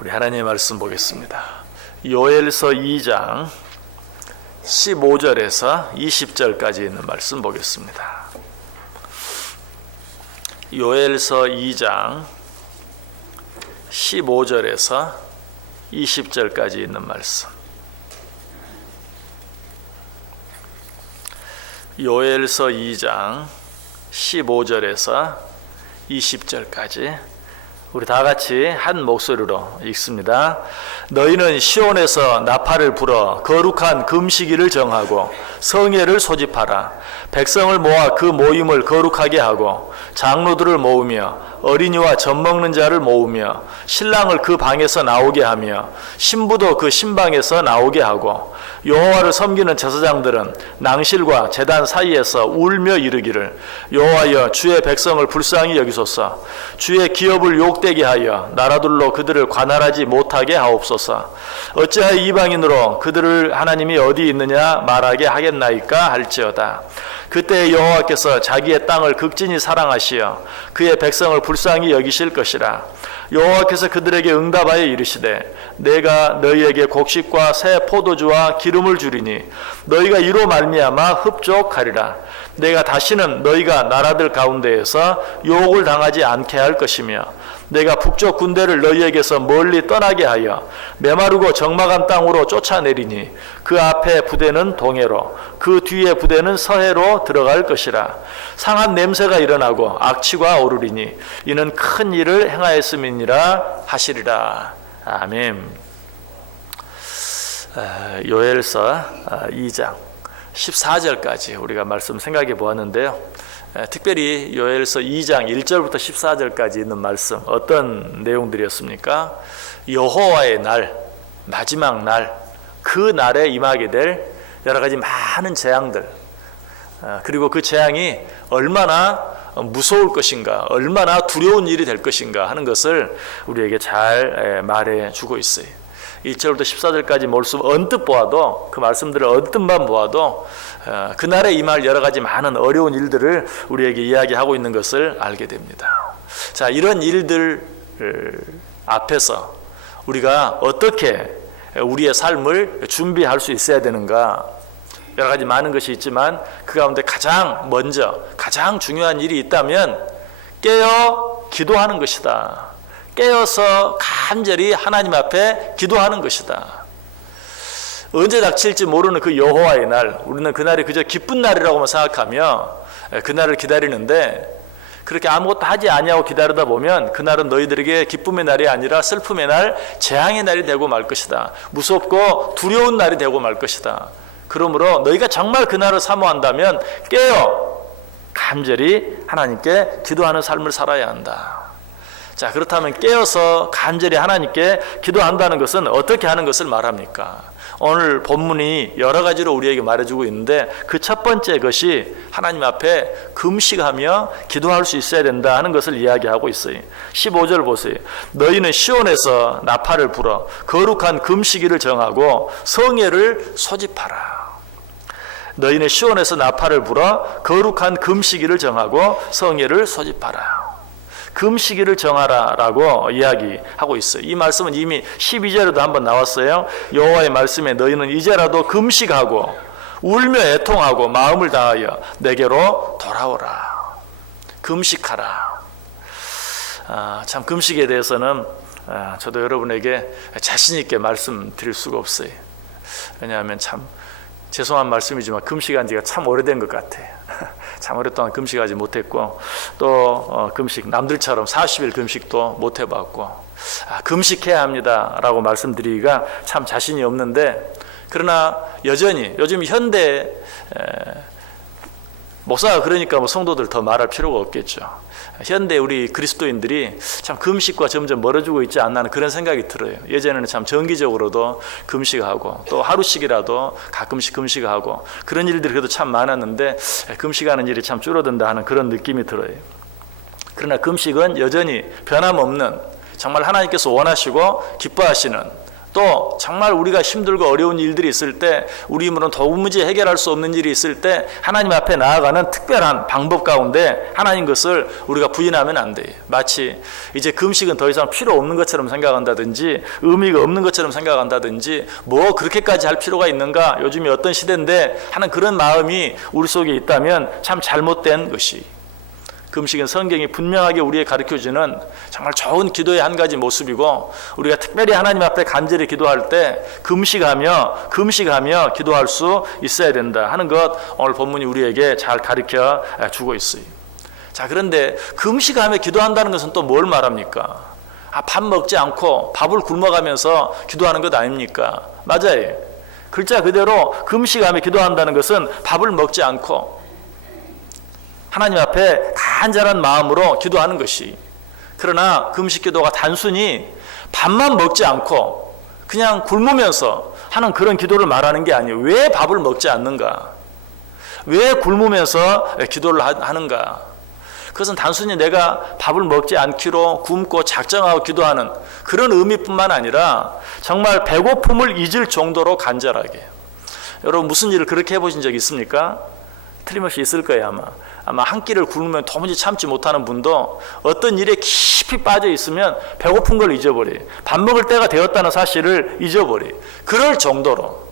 우리 하나님의 말씀 보겠습니다. 요엘서 2장 15절에서 20절까지 있는 말씀 보겠습니다. 요엘서 2장 15절에서 20절까지 있는 말씀. 요엘서 2장 15절에서 20절까지 우리 다 같이 한 목소리로 읽습니다. 너희는 시온에서 나팔을 불어 거룩한 금식일을 정하고 성회를 소집하라. 백성을 모아 그 모임을 거룩하게 하고 장로들을 모으며 어린이와 젖 먹는 자를 모으며 신랑을 그 방에서 나오게 하며 신부도 그 신방에서 나오게 하고 여호와를 섬기는 제사장들은 낭실과 제단 사이에서 울며 이르기를 여호와여 주의 백성을 불쌍히 여기소서. 주의 기업을 욕되게 하여 나라들로 그들을 관할하지 못하게 하옵소서. 어찌하여 이방인으로 그들을 하나님이 어디 있느냐 말하게 하겠나이까 할지어다. 그때 여호와께서 자기의 땅을 극진히 사랑하시어 그의 백성을 불쌍히 여기실 것이라. 여호와께서 그들에게 응답하여 이르시되 내가 너희에게 곡식과 새 포도주와 기름을 주리니 너희가 이로 말미암아 흡족하리라. 내가 다시는 너희가 나라들 가운데에서 욕을 당하지 않게 할 것이며 내가 북쪽 군대를 너희에게서 멀리 떠나게 하여 메마르고 적막한 땅으로 쫓아내리니 그 앞에 부대는 동해로 그 뒤에 부대는 서해로 들어갈 것이라. 상한 냄새가 일어나고 악취가 오르리니 이는 큰 일을 행하였음이니라 하시리라. 아멘. 요엘서 2장 14절까지 우리가 말씀 생각해 보았는데요. 특별히 요엘서 2장 1절부터 14절까지 있는 말씀 어떤 내용들이었습니까? 여호와의 날, 마지막 날, 그 날에 임하게 될 여러 가지 많은 재앙들, 그리고 그 재앙이 얼마나 무서울 것인가, 얼마나 두려운 일이 될 것인가 하는 것을 우리에게 잘 말해주고 있어요. 1절부터 14절까지 말씀 언뜻 보아도, 그 말씀들을 언뜻만 보아도 그날에 임할 여러 가지 많은 어려운 일들을 우리에게 이야기하고 있는 것을 알게 됩니다. 자, 이런 일들 앞에서 우리가 어떻게 우리의 삶을 준비할 수 있어야 되는가? 여러 가지 많은 것이 있지만 그 가운데 가장 먼저 가장 중요한 일이 있다면 깨어 기도하는 것이다. 깨어서 간절히 하나님 앞에 기도하는 것이다. 언제 닥칠지 모르는 그 여호와의 날, 우리는 그날이 그저 기쁜 날이라고만 생각하며 그날을 기다리는데 그렇게 아무것도 하지 아니하고 기다리다 보면 그날은 너희들에게 기쁨의 날이 아니라 슬픔의 날, 재앙의 날이 되고 말 것이다. 무섭고 두려운 날이 되고 말 것이다. 그러므로 너희가 정말 그날을 사모한다면 깨어 간절히 하나님께 기도하는 삶을 살아야 한다. 자, 그렇다면 깨어서 간절히 하나님께 기도한다는 것은 어떻게 하는 것을 말합니까? 오늘 본문이 여러 가지로 우리에게 말해주고 있는데 그 첫 번째 것이 하나님 앞에 금식하며 기도할 수 있어야 된다 하는 것을 이야기하고 있어요. 15절 보세요. 너희는 시온에서 나팔을 불어 거룩한 금식일을 정하고 성회를 소집하라. 너희는 시온에서 나팔을 불어 거룩한 금식일을 정하고 성회를 소집하라. 금식일을 정하라라고 이야기하고 있어요. 이 말씀은 이미 12절에도 한번 나왔어요. 여호와의 말씀에 너희는 이제라도 금식하고 울며 애통하고 마음을 다하여 내게로 돌아오라. 금식하라. 참 금식에 대해서는 저도 여러분에게 자신 있게 말씀드릴 수가 없어요. 왜냐하면 참 죄송한 말씀이지만 금식한 지가 참 오래된 것 같아요. 참 오랫동안 금식하지 못했고 또 금식 남들처럼 40일 금식도 못 해봤고 금식해야 합니다 라고 말씀드리기가 참 자신이 없는데, 그러나 여전히 요즘 현대 목사가 그러니까 성도들 더 말할 필요가 없겠죠. 현대 우리 그리스도인들이 참 금식과 점점 멀어지고 있지 않나 하는 그런 생각이 들어요. 예전에는 참 정기적으로도 금식하고 또 하루씩이라도 가끔씩 금식하고 그런 일들이 그래도 참 많았는데 금식하는 일이 참 줄어든다 하는 그런 느낌이 들어요. 그러나 금식은 여전히 변함없는, 정말 하나님께서 원하시고 기뻐하시는, 또 정말 우리가 힘들고 어려운 일들이 있을 때, 우리 힘으로는 도무지 해결할 수 없는 일이 있을 때 하나님 앞에 나아가는 특별한 방법 가운데 하나님 것을 우리가 부인하면 안 돼요. 마치 이제 금식은 더 이상 필요 없는 것처럼 생각한다든지 의미가 없는 것처럼 생각한다든지 뭐 그렇게까지 할 필요가 있는가, 요즘이 어떤 시대인데 하는 그런 마음이 우리 속에 있다면 참 잘못된 것이, 금식은 성경이 분명하게 우리에 가르쳐주는 정말 좋은 기도의 한 가지 모습이고, 우리가 특별히 하나님 앞에 간절히 기도할 때 금식하며 기도할 수 있어야 된다 하는 것, 오늘 본문이 우리에게 잘 가르쳐 주고 있어요. 자, 그런데 금식하며 기도한다는 것은 또 뭘 말합니까? 밥 먹지 않고 밥을 굶어가면서 기도하는 것 아닙니까? 맞아요. 글자 그대로 금식하며 기도한다는 것은 밥을 먹지 않고 하나님 앞에 간절한 마음으로 기도하는 것이, 그러나 금식 기도가 단순히 밥만 먹지 않고 그냥 굶으면서 하는 그런 기도를 말하는 게 아니에요. 왜 밥을 먹지 않는가? 왜 굶으면서 기도를 하는가? 그것은 단순히 내가 밥을 먹지 않기로 굶고 작정하고 기도하는 그런 의미뿐만 아니라 정말 배고픔을 잊을 정도로 간절하게. 여러분, 무슨 일을 그렇게 해보신 적 있습니까? 틀림없이 있을 거예요. 아마 한 끼를 굶으면 도무지 참지 못하는 분도 어떤 일에 깊이 빠져 있으면 배고픈 걸 잊어버려요. 밥 먹을 때가 되었다는 사실을 잊어버려요. 그럴 정도로.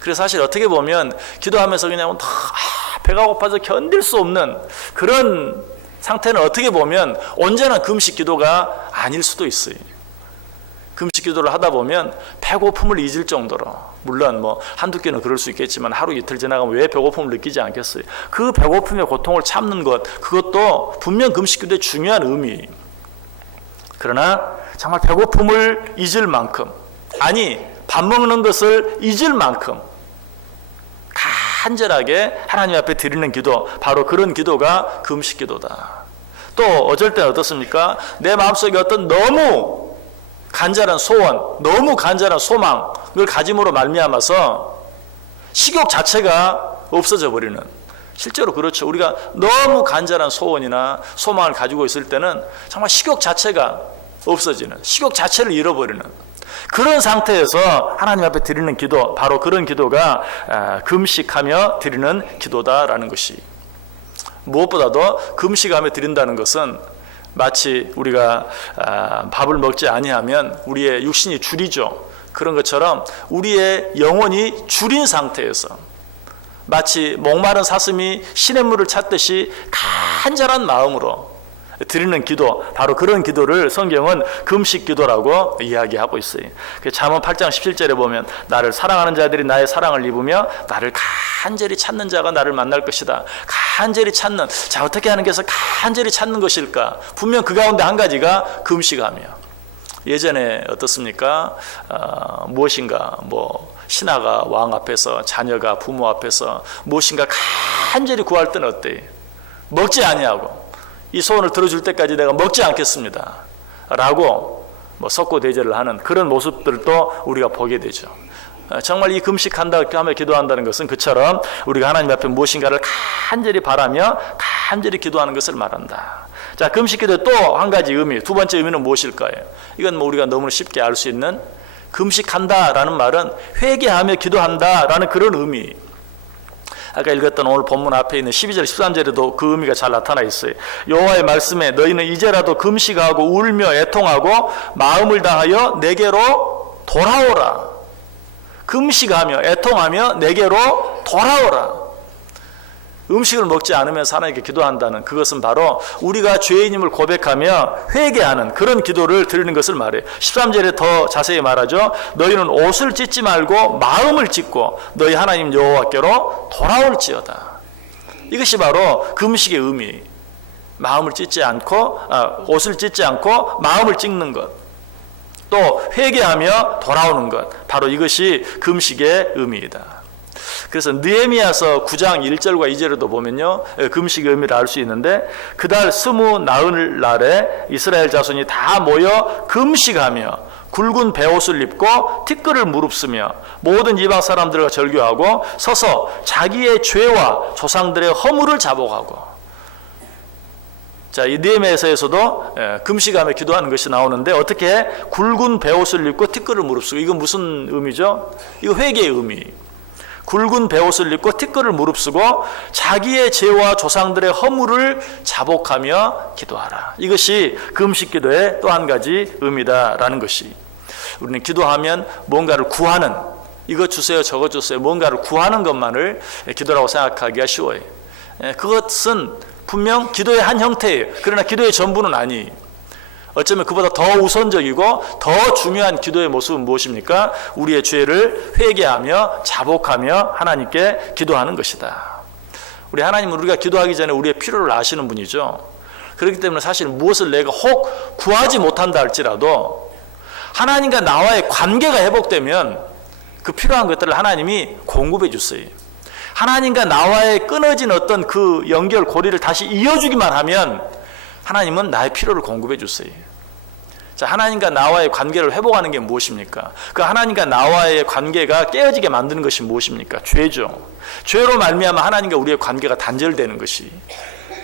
그래서 사실 어떻게 보면 기도하면서 그냥 배가 고파서 견딜 수 없는 그런 상태는 어떻게 보면 온전한 금식 기도가 아닐 수도 있어요. 금식 기도를 하다 보면 배고픔을 잊을 정도로, 물론 뭐 한두 끼는 그럴 수 있겠지만 하루 이틀 지나가면 왜 배고픔을 느끼지 않겠어요? 그 배고픔의 고통을 참는 것, 그것도 분명 금식 기도의 중요한 의미. 그러나 정말 배고픔을 잊을 만큼, 아니 밥 먹는 것을 잊을 만큼 간절하게 하나님 앞에 드리는 기도, 바로 그런 기도가 금식 기도다. 또 어쩔 때는 어떻습니까? 내 마음속에 어떤 너무 간절한 소원, 너무 간절한 소망을 가짐으로 말미암아서 식욕 자체가 없어져 버리는, 실제로 그렇죠. 우리가 너무 간절한 소원이나 소망을 가지고 있을 때는 정말 식욕 자체가 없어지는, 식욕 자체를 잃어버리는 그런 상태에서 하나님 앞에 드리는 기도, 바로 그런 기도가 금식하며 드리는 기도다라는 것이, 무엇보다도 금식하며 드린다는 것은 마치 우리가 밥을 먹지 아니하면 우리의 육신이 줄이죠. 그런 것처럼 우리의 영혼이 줄인 상태에서 마치 목마른 사슴이 시냇물을 찾듯이 간절한 마음으로 드리는 기도, 바로 그런 기도를 성경은 금식 기도라고 이야기하고 있어요. 잠언 8장 17절에 보면 나를 사랑하는 자들이 나의 사랑을 입으며 나를 간절히 찾는 자가 나를 만날 것이다. 간절히 찾는, 자, 어떻게 하는 게 해서 간절히 찾는 것일까? 분명 그 가운데 한 가지가 금식하며. 예전에 어떻습니까? 무엇인가 신하가 왕 앞에서, 자녀가 부모 앞에서 무엇인가 간절히 구할 때는 어때요? 먹지 아니하고 이 소원을 들어줄 때까지 내가 먹지 않겠습니다 라고 석고대죄를 하는 그런 모습들도 우리가 보게 되죠. 정말 이 금식한다 하며 기도한다는 것은 그처럼 우리가 하나님 앞에 무엇인가를 간절히 바라며 간절히 기도하는 것을 말한다. 자, 금식 기도의 또 한 가지 의미, 두 번째 의미는 무엇일까요? 이건 우리가 너무 쉽게 알 수 있는, 금식한다라는 말은 회개하며 기도한다라는 그런 의미. 아까 읽었던 오늘 본문 앞에 있는 12절 13절에도 그 의미가 잘 나타나 있어요. 여호와의 말씀에 너희는 이제라도 금식하고 울며 애통하고 마음을 다하여 내게로 돌아오라. 금식하며 애통하며 내게로 돌아오라. 음식을 먹지 않으면서 하나님께 기도한다는 그것은 바로 우리가 죄인임을 고백하며 회개하는 그런 기도를 드리는 것을 말해요. 13절에 더 자세히 말하죠. 너희는 옷을 찢지 말고 마음을 찢고 너희 하나님 여호와께로 돌아올지어다. 이것이 바로 금식의 의미. 마음을 찢지 않고 옷을 찢지 않고 마음을 찢는 것, 또 회개하며 돌아오는 것, 바로 이것이 금식의 의미이다. 그래서 느헤미야서 9장 1절과 2절에도 보면요, 금식의 의미를 알 수 있는데, 그달 20나흘날에 이스라엘 자손이 다 모여 금식하며 굵은 베옷을 입고 티끌을 무릅쓰며 모든 이방 사람들과 절교하고 서서 자기의 죄와 조상들의 허물을 자복하고. 자, 이 느헤미야서에서도 금식하며 기도하는 것이 나오는데 어떻게 굵은 베옷을 입고 티끌을 무릅쓰고, 이거 무슨 의미죠? 이거 회개의 의미. 굵은 베옷을 입고 티끌을 무릅쓰고 자기의 죄와 조상들의 허물을 자복하며 기도하라. 이것이 금식 기도의 또 한 가지 의미다라는 것이, 우리는 기도하면 뭔가를 구하는, 이거 주세요 저거 주세요 뭔가를 구하는 것만을 기도라고 생각하기가 쉬워요. 그것은 분명 기도의 한 형태예요. 그러나 기도의 전부는 아니에요. 어쩌면 그보다 더 우선적이고 더 중요한 기도의 모습은 무엇입니까? 우리의 죄를 회개하며 자복하며 하나님께 기도하는 것이다. 우리 하나님은 우리가 기도하기 전에 우리의 필요를 아시는 분이죠. 그렇기 때문에 사실 무엇을 내가 혹 구하지 못한다 할지라도 하나님과 나와의 관계가 회복되면 그 필요한 것들을 하나님이 공급해 주세요. 하나님과 나와의 끊어진 어떤 그 연결 고리를 다시 이어주기만 하면 하나님은 나의 필요를 공급해 주세요. 자, 하나님과 나와의 관계를 회복하는 게 무엇입니까? 그 하나님과 나와의 관계가 깨어지게 만드는 것이 무엇입니까? 죄죠. 죄로 말미암아 하나님과 우리의 관계가 단절되는 것이.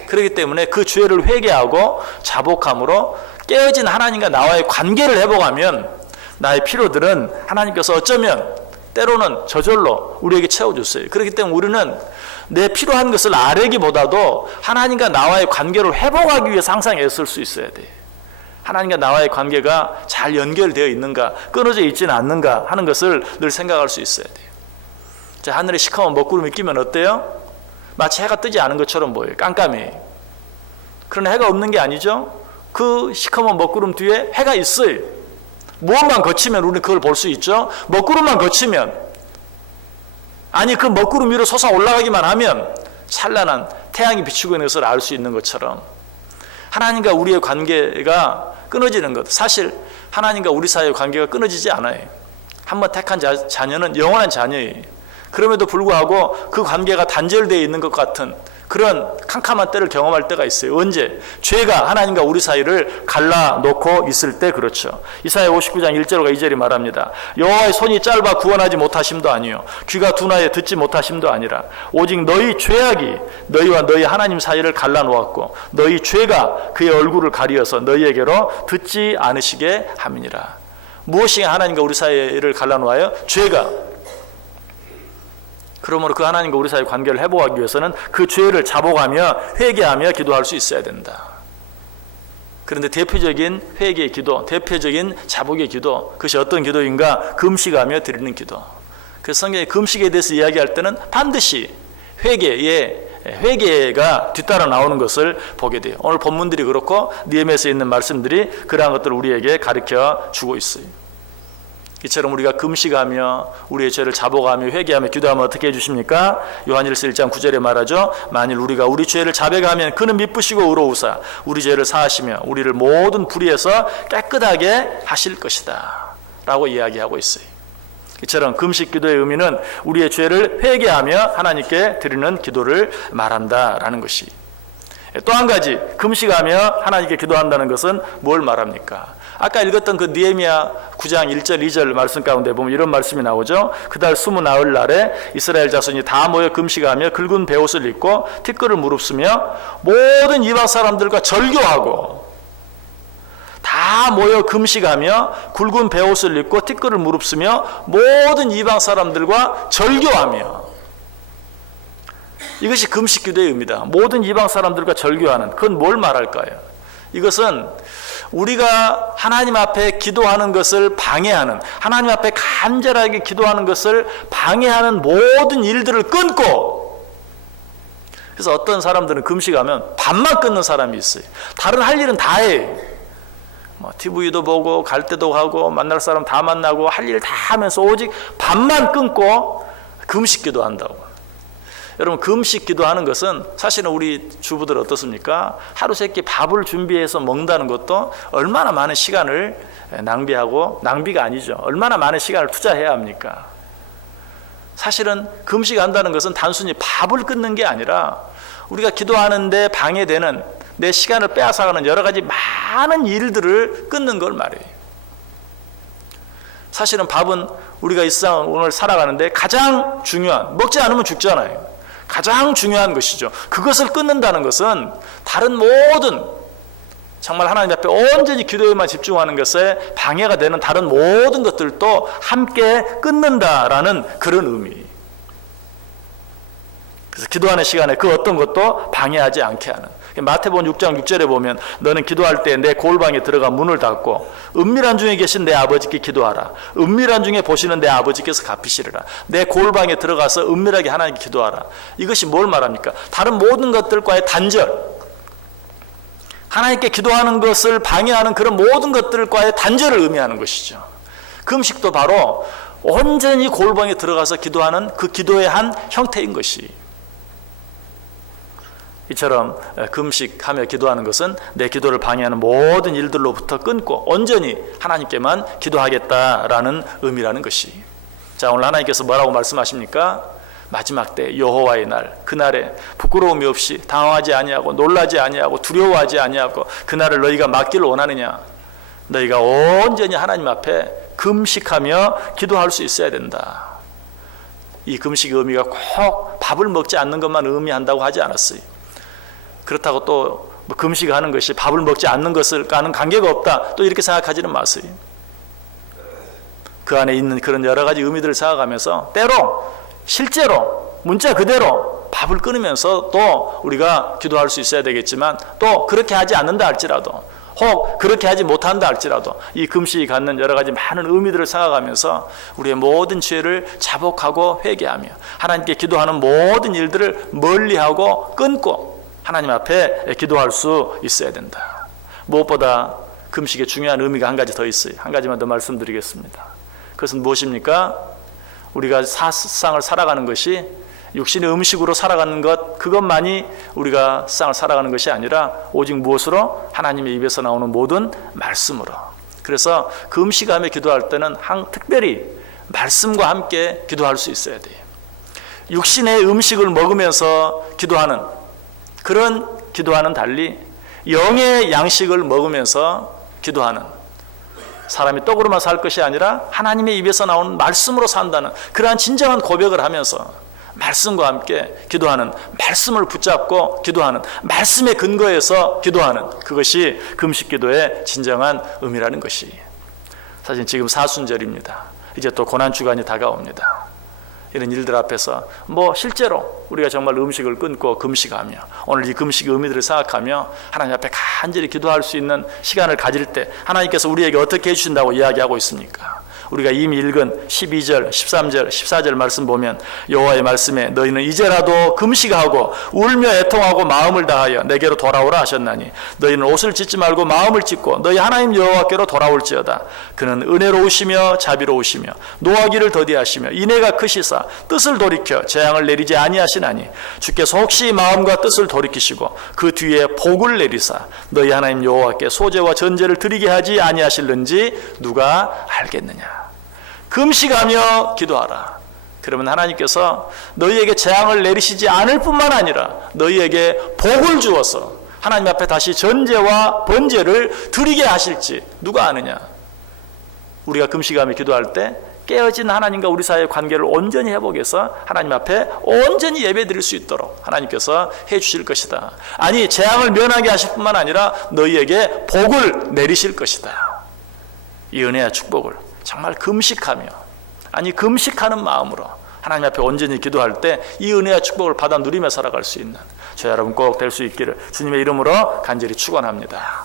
그렇기 때문에 그 죄를 회개하고 자복함으로 깨어진 하나님과 나와의 관계를 회복하면 나의 필요들은 하나님께서 어쩌면 때로는 저절로 우리에게 채워주세요. 그렇기 때문에 우리는 내 필요한 것을 아뢰기보다도 하나님과 나와의 관계를 회복하기 위해서 항상 애쓸 수 있어야 돼요. 하나님과 나와의 관계가 잘 연결되어 있는가, 끊어져 있지는 않는가 하는 것을 늘 생각할 수 있어야 돼요. 자, 하늘에 시커먼 먹구름이 끼면 어때요? 마치 해가 뜨지 않은 것처럼 보여요. 깜깜해요. 그러나 해가 없는 게 아니죠. 그 시커먼 먹구름 뒤에 해가 있어요. 무엇만 거치면 우리는 그걸 볼 수 있죠. 먹구름만 거치면, 아니 그 먹구름 위로 솟아 올라가기만 하면 찬란한 태양이 비추고 있는 것을 알 수 있는 것처럼 하나님과 우리의 관계가 끊어지는 것, 사실 하나님과 우리 사이의 관계가 끊어지지 않아요. 한번 택한 자녀는 영원한 자녀예요. 그럼에도 불구하고 그 관계가 단절되어 있는 것 같은 그런 캄캄한 때를 경험할 때가 있어요. 언제? 죄가 하나님과 우리 사이를 갈라놓고 있을 때. 그렇죠. 이사야 59장 1절과 2절이 말합니다. 여호와의 손이 짧아 구원하지 못하심도 아니요 귀가 둔하여 듣지 못하심도 아니라 오직 너희 죄악이 너희와 너희 하나님 사이를 갈라놓았고 너희 죄가 그의 얼굴을 가리어서 너희에게로 듣지 않으시게 함이니라. 무엇이 하나님과 우리 사이를 갈라놓아요? 죄가. 그러므로 그 하나님과 우리 사이의 관계를 회복하기 위해서는 그 죄를 자복하며 회개하며 기도할 수 있어야 된다. 그런데 대표적인 회개의 기도, 대표적인 자복의 기도, 그것이 어떤 기도인가? 금식하며 드리는 기도. 그래서 성경에 금식에 대해서 이야기할 때는 반드시 회개가 뒤따라 나오는 것을 보게 돼요. 오늘 본문들이 그렇고 느헤미야서에 있는 말씀들이 그러한 것들을 우리에게 가르쳐 주고 있어요. 이처럼 우리가 금식하며 우리의 죄를 자복하며 회개하며 기도하면 어떻게 해주십니까? 요한일서 1장 9절에 말하죠. 만일 우리가 우리 죄를 자백하면 그는 미쁘시고 의로우사 우리 죄를 사하시며 우리를 모든 불의에서 깨끗하게 하실 것이다 라고 이야기하고 있어요. 이처럼 금식 기도의 의미는 우리의 죄를 회개하며 하나님께 드리는 기도를 말한다라는 것이. 또 한 가지, 금식하며 하나님께 기도한다는 것은 뭘 말합니까? 아까 읽었던 그 느헤미야 9장 1절 2절 말씀 가운데 보면 이런 말씀이 나오죠. 그달 20나흘 날에 이스라엘 자손이 다 모여 금식하며 굵은 베옷을 입고 티끌을 무릅쓰며 모든 이방 사람들과 절교하고, 다 모여 금식하며 굵은 베옷을 입고 티끌을 무릅쓰며 모든 이방 사람들과 절교하며. 이것이 금식 기도의 의미다. 모든 이방 사람들과 절교하는. 그건 뭘 말할까요? 이것은 우리가 하나님 앞에 기도하는 것을 방해하는, 하나님 앞에 간절하게 기도하는 것을 방해하는 모든 일들을 끊고, 그래서 어떤 사람들은 금식하면 밥만 끊는 사람이 있어요. 다른 할 일은 다 해. TV도 보고 갈 때도 가고 만날 사람 다 만나고 할 일 다 하면서 오직 밥만 끊고 금식 기도한다고. 여러분, 금식 기도하는 것은 사실은 우리 주부들 어떻습니까? 하루 세끼 밥을 준비해서 먹는다는 것도 얼마나 많은 시간을 낭비하고, 낭비가 아니죠. 얼마나 많은 시간을 투자해야 합니까? 사실은 금식한다는 것은 단순히 밥을 끊는 게 아니라 우리가 기도하는데 방해되는, 내 시간을 빼앗아가는 여러 가지 많은 일들을 끊는 걸 말해요. 사실은 밥은 우리가 이 세상 오늘 살아가는데 가장 중요한, 먹지 않으면 죽잖아요. 가장 중요한 것이죠. 그것을 끊는다는 것은 다른 모든 정말 하나님 앞에 온전히 기도에만 집중하는 것에 방해가 되는 다른 모든 것들도 함께 끊는다라는 그런 의미. 그래서 기도하는 시간에 그 어떤 것도 방해하지 않게 하는. 마태복음 6장 6절에 보면 너는 기도할 때 내 골방에 들어가 문을 닫고 은밀한 중에 계신 내 아버지께 기도하라. 은밀한 중에 보시는 내 아버지께서 갚으시리라. 내 골방에 들어가서 은밀하게 하나님께 기도하라. 이것이 뭘 말합니까? 다른 모든 것들과의 단절, 하나님께 기도하는 것을 방해하는 그런 모든 것들과의 단절을 의미하는 것이죠. 금식도 바로 온전히 골방에 들어가서 기도하는 그 기도의 한 형태인 것이, 이처럼 금식하며 기도하는 것은 내 기도를 방해하는 모든 일들로부터 끊고 온전히 하나님께만 기도하겠다라는 의미라는 것이. 자, 오늘 하나님께서 뭐라고 말씀하십니까? 마지막 때 여호와의 날, 그날에 부끄러움이 없이 당황하지 아니하고 놀라지 아니하고 두려워하지 아니하고 그날을 너희가 맞기를 원하느냐? 너희가 온전히 하나님 앞에 금식하며 기도할 수 있어야 된다. 이 금식의 의미가 꼭 밥을 먹지 않는 것만 의미한다고 하지 않았어요. 그렇다고 또 금식하는 것이 밥을 먹지 않는 것과는 관계가 없다, 또 이렇게 생각하지는 마세요. 그 안에 있는 그런 여러 가지 의미들을 생각하면서 때로 실제로 문자 그대로 밥을 끊으면서 또 우리가 기도할 수 있어야 되겠지만, 또 그렇게 하지 않는다 할지라도, 혹 그렇게 하지 못한다 할지라도 이 금식이 갖는 여러 가지 많은 의미들을 생각하면서 우리의 모든 죄를 자복하고 회개하며 하나님께 기도하는 모든 일들을 멀리하고 끊고 하나님 앞에 기도할 수 있어야 된다. 무엇보다 금식의 중요한 의미가 한 가지 더 있어요. 한 가지만 더 말씀드리겠습니다. 그것은 무엇입니까? 우리가 세상을 살아가는 것이 육신의 음식으로 살아가는 것, 그것만이 우리가 세상을 살아가는 것이 아니라 오직 무엇으로? 하나님의 입에서 나오는 모든 말씀으로. 그래서 금식하며 기도할 때는 특별히 말씀과 함께 기도할 수 있어야 돼요. 육신의 음식을 먹으면서 기도하는 그런 기도와는 달리 영의 양식을 먹으면서 기도하는, 사람이 떡으로만 살 것이 아니라 하나님의 입에서 나오는 말씀으로 산다는 그러한 진정한 고백을 하면서 말씀과 함께 기도하는, 말씀을 붙잡고 기도하는, 말씀의 근거에서 기도하는, 그것이 금식기도의 진정한 의미라는 것이. 사실 지금 사순절입니다. 이제 또 고난주간이 다가옵니다. 이런 일들 앞에서 실제로 우리가 정말 음식을 끊고 금식하며 오늘 이 금식의 의미들을 생각하며 하나님 앞에 간절히 기도할 수 있는 시간을 가질 때 하나님께서 우리에게 어떻게 해주신다고 이야기하고 있습니까? 우리가 이미 읽은 12절, 13절, 14절 말씀 보면 여호와의 말씀에 너희는 이제라도 금식하고 울며 애통하고 마음을 다하여 내게로 돌아오라 하셨나니 너희는 옷을 찢지 말고 마음을 찢고 너희 하나님 여호와께로 돌아올지어다. 그는 은혜로우시며 자비로우시며 노하기를 더디하시며 인애가 크시사 뜻을 돌이켜 재앙을 내리지 아니하시나니 주께서 혹시 마음과 뜻을 돌이키시고 그 뒤에 복을 내리사 너희 하나님 여호와께 소제와 전제를 드리게 하지 아니하실는지 누가 알겠느냐. 금식하며 기도하라. 그러면 하나님께서 너희에게 재앙을 내리시지 않을 뿐만 아니라 너희에게 복을 주어서 하나님 앞에 다시 전제와 번제를 드리게 하실지 누가 아느냐. 우리가 금식하며 기도할 때 깨어진 하나님과 우리 사이의 관계를 온전히 회복해서 하나님 앞에 온전히 예배드릴 수 있도록 하나님께서 해주실 것이다. 아니, 재앙을 면하게 하실 뿐만 아니라 너희에게 복을 내리실 것이다. 이 은혜와 축복을 정말 금식하며, 아니 금식하는 마음으로 하나님 앞에 온전히 기도할 때 이 은혜와 축복을 받아 누리며 살아갈 수 있는 저 여러분 꼭 될 수 있기를 주님의 이름으로 간절히 축원합니다.